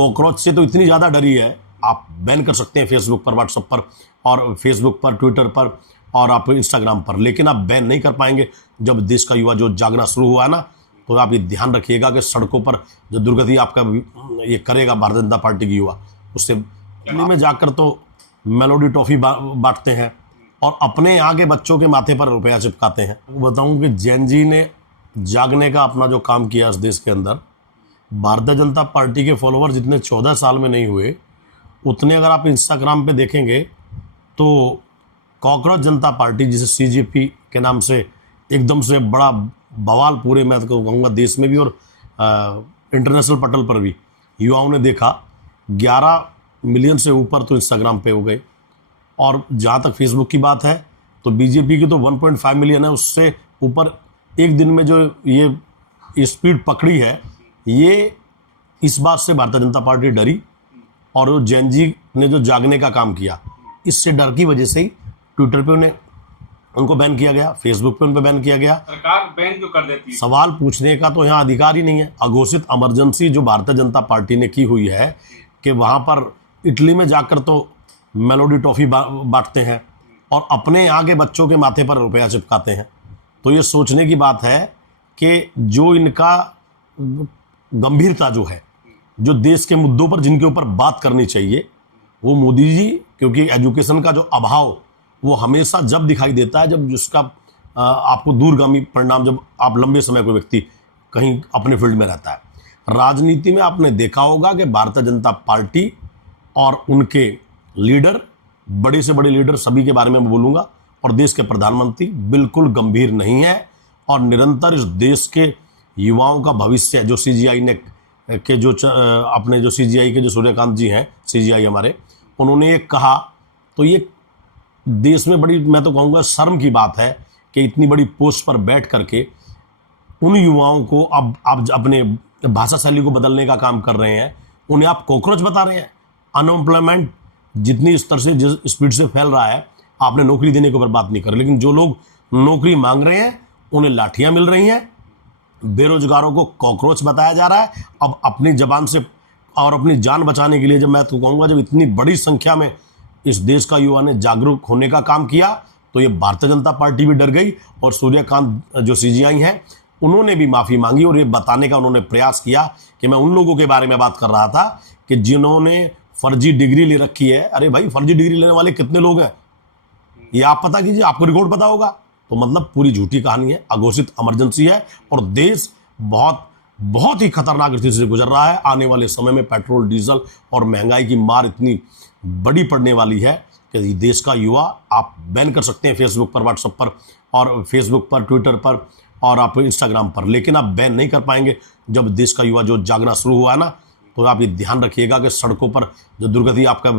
Cockroach से तो इतनी ज़्यादा डरी है, आप बैन कर सकते हैं फेसबुक पर, व्हाट्सएप पर, और फेसबुक पर, ट्विटर पर, और आप इंस्टाग्राम पर, लेकिन आप बैन नहीं कर पाएंगे। जब देश का युवा जो जागना शुरू हुआ है ना, तो आप ये ध्यान रखिएगा कि सड़कों पर जो दुर्गति आपका ये करेगा भारतीय जनता पार्टी की युवा, उससे दिल्ली में जाकर तो मेलोडी टॉफी बांटते हैं और अपने यहाँ के बच्चों के माथे पर रुपया चिपकाते हैं। बताऊं कि जैन जी ने जागने का अपना जो काम किया इस देश के अंदर, भारतीय जनता पार्टी के फॉलोअर जितने 14 साल में नहीं हुए, उतने अगर आप इंस्टाग्राम पे देखेंगे तो कॉकरोच जनता पार्टी, जिसे सीजेपी के नाम से एकदम से बड़ा बवाल पूरे, मैं तो कहूँगा, देश में भी और इंटरनेशनल पटल पर भी युवाओं ने देखा। 11 मिलियन से ऊपर तो इंस्टाग्राम पे हो गए, और जहाँ तक फेसबुक की बात है तो बीजेपी की तो 1.5 मिलियन है, उससे ऊपर एक दिन में जो ये स्पीड पकड़ी है, ये इस बात से भारतीय जनता पार्टी डरी। और जैन जी ने जो जागने का काम किया, इससे डर की वजह से ही ट्विटर पे उनको बैन किया गया, फेसबुक पे उन पे बैन किया गया। सरकार बैन क्यों कर देती है? सवाल पूछने का तो यहाँ अधिकार ही नहीं है। अघोषित इमरजेंसी जो भारतीय जनता पार्टी ने की हुई है कि वहाँ पर इटली में जाकर तो मेलोडी टॉफी बांटते हैं और अपने यहाँ के बच्चों के माथे पर रुपया चिपकाते हैं, तो ये सोचने की बात है कि जो इनका गंभीरता जो है, जो देश के मुद्दों पर जिनके ऊपर बात करनी चाहिए, वो मोदी जी, क्योंकि एजुकेशन का जो अभाव वो हमेशा जब दिखाई देता है जब जिसका आपको दूरगामी परिणाम, जब आप लंबे समय कोई व्यक्ति कहीं अपने फील्ड में रहता है। राजनीति में आपने देखा होगा कि भारतीय जनता पार्टी और उनके लीडर, बड़े से बड़े लीडर, सभी के बारे में मैं बोलूँगा, और देश के प्रधानमंत्री बिल्कुल गंभीर नहीं है और निरंतर इस देश के युवाओं का भविष्य, जो सीजीआई ने के जो अपने जो सीजीआई के जो सूर्यकांत जी हैं, सीजीआई हमारे, उन्होंने ये कहा, तो ये देश में बड़ी, मैं तो कहूँगा, शर्म की बात है कि इतनी बड़ी पोस्ट पर बैठ करके उन युवाओं को अब आप अपने भाषा शैली को बदलने का काम कर रहे हैं, उन्हें आप कॉकरोच बता रहे हैं। अनएम्प्लॉयमेंट जितनी स्तर से, जिस स्पीड से फैल रहा है, आपने नौकरी देने के ऊपर बात नहीं कर, लेकिन जो लोग नौकरी मांग रहे हैं उन्हें लाठियां मिल रही हैं, बेरोजगारों को कॉकरोच बताया जा रहा है। अब अपनी जबान से और अपनी जान बचाने के लिए, जब मैं तो कहूँगा, जब इतनी बड़ी संख्या में इस देश का युवा ने जागरूक होने का काम किया, तो ये भारतीय जनता पार्टी भी डर गई और सूर्यकांत जो सीजीआई हैं, उन्होंने भी माफ़ी मांगी और ये बताने का उन्होंने प्रयास किया कि मैं उन लोगों के बारे में बात कर रहा था कि जिन्होंने फर्जी डिग्री ले रखी है। अरे भाई, फर्जी डिग्री लेने वाले कितने लोग हैं, ये आप पता कीजिए, आपको रिकॉर्ड पता होगा। तो मतलब पूरी झूठी कहानी है, अघोषित इमरजेंसी है और देश बहुत ही खतरनाक स्थिति से गुजर रहा है। आने वाले समय में पेट्रोल, डीजल और महंगाई की मार इतनी बड़ी पड़ने वाली है कि देश का युवा, आप बैन कर सकते हैं फेसबुक पर, व्हाट्सएप पर, और फेसबुक पर, ट्विटर पर, और आप इंस्टाग्राम पर, लेकिन आप बैन नहीं कर पाएंगे। जब देश का युवा जो जागना शुरू हुआ है ना, तो आप ये ध्यान रखिएगा कि सड़कों पर जो दुर्गति आपका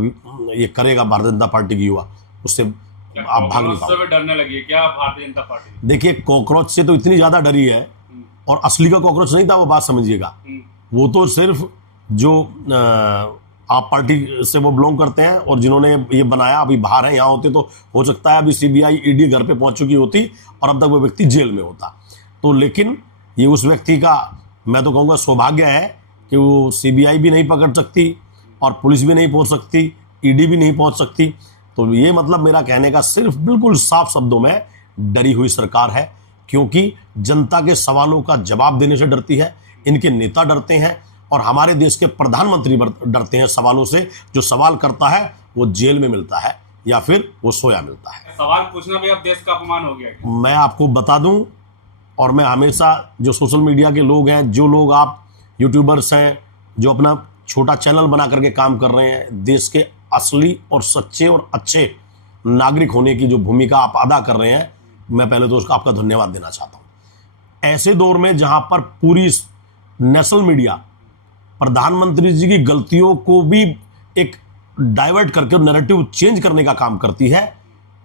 ये करेगा भारतीय जनता पार्टी की युवा, उससे आप भाग नहीं पाओगे। डरने लगी क्या भारतीय जनता पार्टी? देखिए, कॉकरोच से तो इतनी ज्यादा डरी है, और असली का कॉकरोच नहीं था वो, बात समझिएगा। वो तो सिर्फ जो आप पार्टी से वो बिलोंग करते हैं और जिन्होंने ये बनाया अभी बाहर है, यहाँ होते तो हो सकता है अभी सीबीआई, ईडी घर पे पहुंच चुकी होती और अब तक वो व्यक्ति जेल में होता। तो लेकिन ये उस व्यक्ति का, मैं तो कहूँगा, सौभाग्य है कि वो सीबीआई भी नहीं पकड़ सकती और पुलिस भी नहीं पहुंच सकती, ईडी भी नहीं पहुंच सकती। तो ये मतलब मेरा कहने का सिर्फ बिल्कुल साफ शब्दों में, डरी हुई सरकार है, क्योंकि जनता के सवालों का जवाब देने से डरती है, इनके नेता डरते हैं और हमारे देश के प्रधानमंत्री डरते हैं सवालों से। जो सवाल करता है वो जेल में मिलता है या फिर वो सोया मिलता है। सवाल पूछना भी अब देश का अपमान हो गया। मैं आपको बता दूं, और मैं हमेशा, जो सोशल मीडिया के लोग हैं, जो लोग आप यूट्यूबर्स हैं, जो अपना छोटा चैनल बना करके काम कर रहे हैं, देश के असली और सच्चे और अच्छे नागरिक होने की जो भूमिका आप अदा कर रहे हैं, मैं पहले तो उसका आपका धन्यवाद देना चाहता हूं। ऐसे दौर में जहां पर पूरी नेशनल मीडिया प्रधानमंत्री जी की गलतियों को भी एक डाइवर्ट करके नैरेटिव चेंज करने का काम करती है,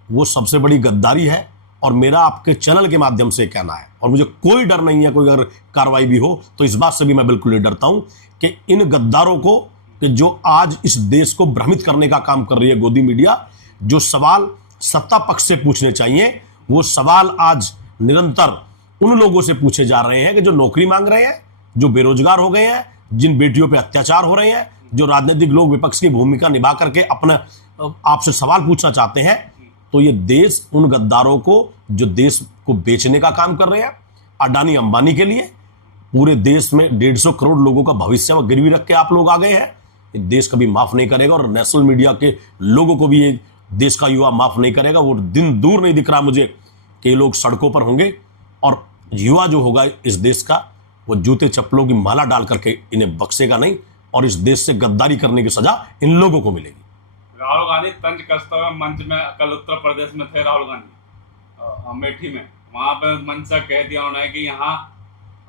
वो सबसे बड़ी गद्दारी है। और मेरा आपके चैनल के माध्यम से कहना है, और मुझे कोई डर नहीं है, कोई अगर कार्रवाई भी हो तो इस बात से भी मैं बिल्कुल नहीं डरता हूं कि इन गद्दारों को, कि जो आज इस देश को भ्रमित करने का काम कर रही है गोदी मीडिया, जो सवाल सत्ता पक्ष से पूछने चाहिए, वो सवाल आज निरंतर उन लोगों से पूछे जा रहे हैं कि जो नौकरी मांग रहे हैं, जो बेरोजगार हो गए हैं, जिन बेटियों पे अत्याचार हो रहे हैं, जो राजनीतिक लोग विपक्ष की भूमिका निभा करके अपना आपसे सवाल पूछना चाहते हैं, तो ये देश उन गद्दारों को जो देश को बेचने का काम कर रहे हैं अडानी अंबानी के लिए, पूरे देश में 150 करोड़ लोगों का भविष्य व गिरवी रख के आप लोग आ गए हैं, ये देश कभी माफ नहीं करेगा। और नेशनल मीडिया के लोगों को भी ये देश का युवा माफ नहीं करेगा। वो दिन दूर नहीं दिख रहा मुझे कि ये लोग सड़कों पर होंगे और युवा जो होगा इस देश का, वो जूते चप्पलों की माला डाल करके इन्हें बख्शेगा नहीं, और इस देश से गद्दारी करने की सजा इन लोगों को मिलेगी। राहुल गांधी तंज कसते हुए मंच में, कल उत्तर प्रदेश में थे राहुल गांधी अमेठी में, वहां पे मंच से कह दिया उन्होंने कि यहाँ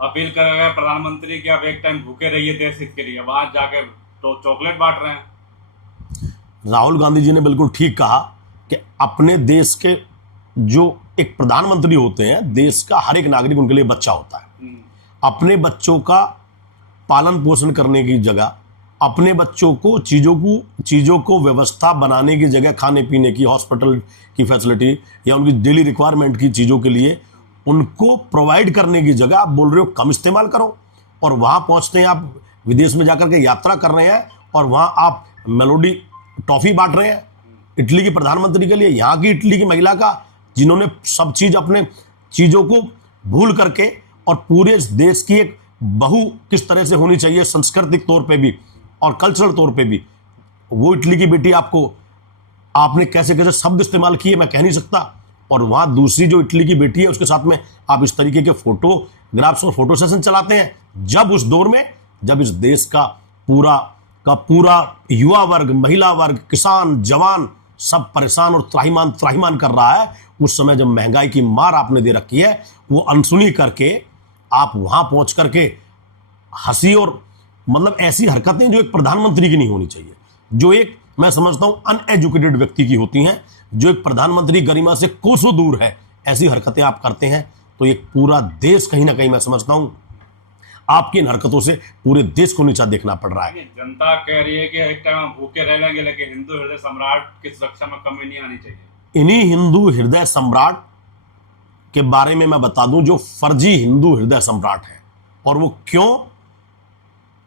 अपील कर रहे हैं प्रधानमंत्री कि आप एक टाइम भूखे रहिए देश हित के लिए, वहां जाके तो चॉकलेट बांट रहे हैं। राहुल गांधी जी ने बिल्कुल ठीक कहा कि अपने देश के जो एक प्रधानमंत्री होते हैं, देश का हर एक नागरिक उनके लिए बच्चा होता है। अपने बच्चों का पालन पोषण करने की जगह, अपने बच्चों को चीज़ों को व्यवस्था बनाने की जगह, खाने पीने की, हॉस्पिटल की फैसिलिटी या उनकी डेली रिक्वायरमेंट की चीज़ों के लिए उनको प्रोवाइड करने की जगह आप बोल रहे हो कम इस्तेमाल करो, और वहाँ पहुँचते हैं आप विदेश में जाकर के यात्रा कर रहे हैं और वहाँ आप मेलोडी टॉफ़ी बांट रहे हैं इटली की प्रधानमंत्री के लिए, यहाँ की इटली की महिला का, जिन्होंने सब चीज़ अपने चीज़ों को भूल करके, और पूरे देश की एक बहू किस तरह से होनी चाहिए सांस्कृतिक तौर पे भी और कल्चरल तौर पे भी, वो इटली की बेटी आपने कैसे कैसे शब्द इस्तेमाल किए मैं कह नहीं सकता। और वहाँ दूसरी जो इटली की बेटी है उसके साथ में आप इस तरीके के फोटोग्राफ्स और फोटो सेशन चलाते हैं, जब उस दौर में जब इस देश का पूरा युवा वर्ग, महिला वर्ग, किसान, जवान सब परेशान और त्राहिमाम कर रहा है, उस समय जब महंगाई की मार आपने दे रखी है, वो अनसुनी करके आप वहां पहुंच करके हंसी और मतलब ऐसी हरकतें जो एक प्रधानमंत्री की नहीं होनी चाहिए, जो एक मैं समझता हूं अनएजुकेटेड व्यक्ति की होती हैं, जो एक प्रधानमंत्री गरिमा से कोसों दूर है, ऐसी हरकतें आप करते हैं, तो एक पूरा देश कहीं ना कहीं मैं समझता हूं आपकी इन हरकतों से पूरे देश को नीचा देखना पड़ रहा है। जनता कह रही है कि एक टाइम हम भूखे रह लेंगे, लेकिन हिंदू हृदय सम्राट की सुरक्षा में कमी नहीं आनी चाहिए। इन्हीं हिंदू हृदय सम्राट के बारे में मैं बता दूं, जो फर्जी हिंदू हृदय सम्राट है, और वो क्यों,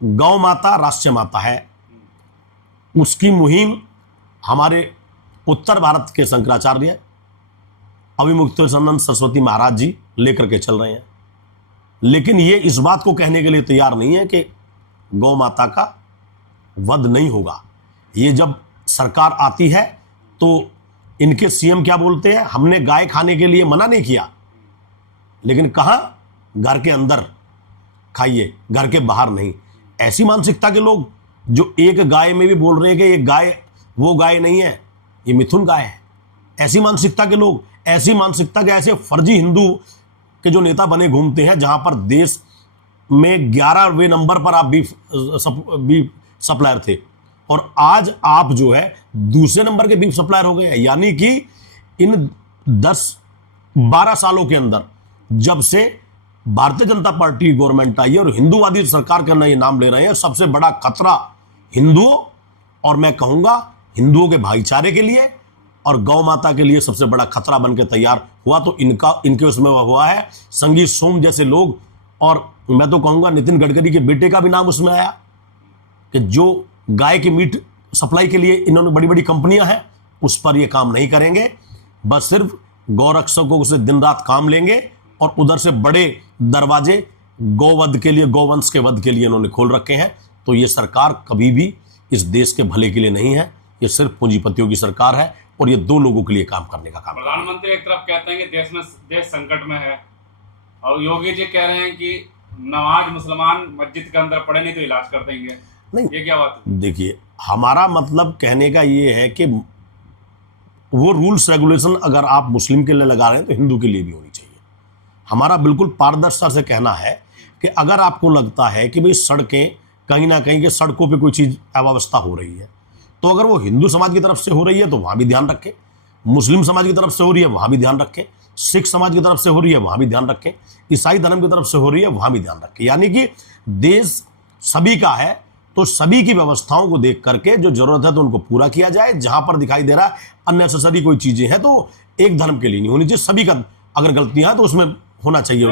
गौ माता राष्ट्रीय माता है, उसकी मुहिम हमारे उत्तर भारत के शंकराचार्य अविमुक्तानंद सरस्वती महाराज जी लेकर के चल रहे हैं, लेकिन ये इस बात को कहने के लिए तैयार नहीं है कि गौ माता का वध नहीं होगा। ये जब सरकार आती है तो इनके सीएम क्या बोलते हैं, हमने गाय खाने के लिए मना नहीं किया, लेकिन कहां, घर के अंदर खाइए, घर के बाहर नहीं। ऐसी मानसिकता के लोग जो एक गाय में भी बोल रहे हैं कि ये गाय वो गाय नहीं है, ये मिथुन गाय है, ऐसी मानसिकता के लोग, ऐसी मानसिकता के ऐसे फर्जी हिंदू के जो नेता बने घूमते हैं, जहां पर देश में 11वें नंबर पर आप बीफ सप्लायर थे, और आज आप जो है दूसरे नंबर के बीफ सप्लायर हो गए हैं। यानी कि इन 10-12 सालों के अंदर जब से भारतीय जनता पार्टी गवर्नमेंट आई है और हिंदूवादी सरकार का ये नाम ले रहे हैं, सबसे बड़ा खतरा हिंदुओं और मैं कहूंगा हिंदुओं के भाईचारे के लिए और गौ माता के लिए सबसे बड़ा खतरा बनकर तैयार हुआ, तो इनके उसमें हुआ है संगी सोम जैसे लोग, और मैं तो कहूंगा नितिन गडकरी के बेटे का भी नाम उसमें आया कि जो गाय के मीट सप्लाई के लिए इन्होंने बड़ी बड़ी कंपनियां हैं, उस पर ये काम नहीं करेंगे, बस सिर्फ गौरक्षकों से दिन रात काम लेंगे, और उधर से बड़े दरवाजे गौवध के लिए, गौवंश के वध के लिए इन्होंने खोल रखे हैं। तो ये सरकार कभी भी इस देश के भले के लिए नहीं है, ये सिर्फ पूंजीपतियों की सरकार है, और ये दो लोगों के लिए काम करने का काम। प्रधानमंत्री एक तरफ कहते हैं कि देश संकट में है, और योगी जी कह रहे हैं कि नमाज मुसलमान मस्जिद के अंदर पढ़े नहीं तो इलाज कर देंगे। नहीं, ये क्या बात है? देखिए, हमारा मतलब कहने का ये है कि वो रूल्स रेगुलेशन अगर आप मुस्लिम के लिए लगा रहे हैं तो हिंदू के लिए भी होनी चाहिए। हमारा बिल्कुल पारदर्शिता से कहना है कि अगर आपको लगता है कि भाई सड़कें कहीं ना कहीं के सड़कों पे कोई चीज़ अव्यवस्था हो रही है, तो अगर वो हिंदू समाज की तरफ से हो रही है तो वहाँ भी ध्यान रखें, मुस्लिम समाज की तरफ से हो रही है वहाँ भी ध्यान रखें, सिख समाज की तरफ से हो रही है वहाँ भी ध्यान रखें, ईसाई धर्म की तरफ से हो रही है वहाँ भी ध्यान रखें। यानी कि देश सभी का है, तो सभी की व्यवस्थाओं को देख करके जो जरूरत है तो उनको पूरा किया जाए। जहाँ पर दिखाई दे रहा है अननेसेसरी कोई चीज़ें हैं तो एक धर्म के लिए नहीं होनी चाहिए, सभी का अगर गलतियाँ हैं तो उसमें होना चाहिए।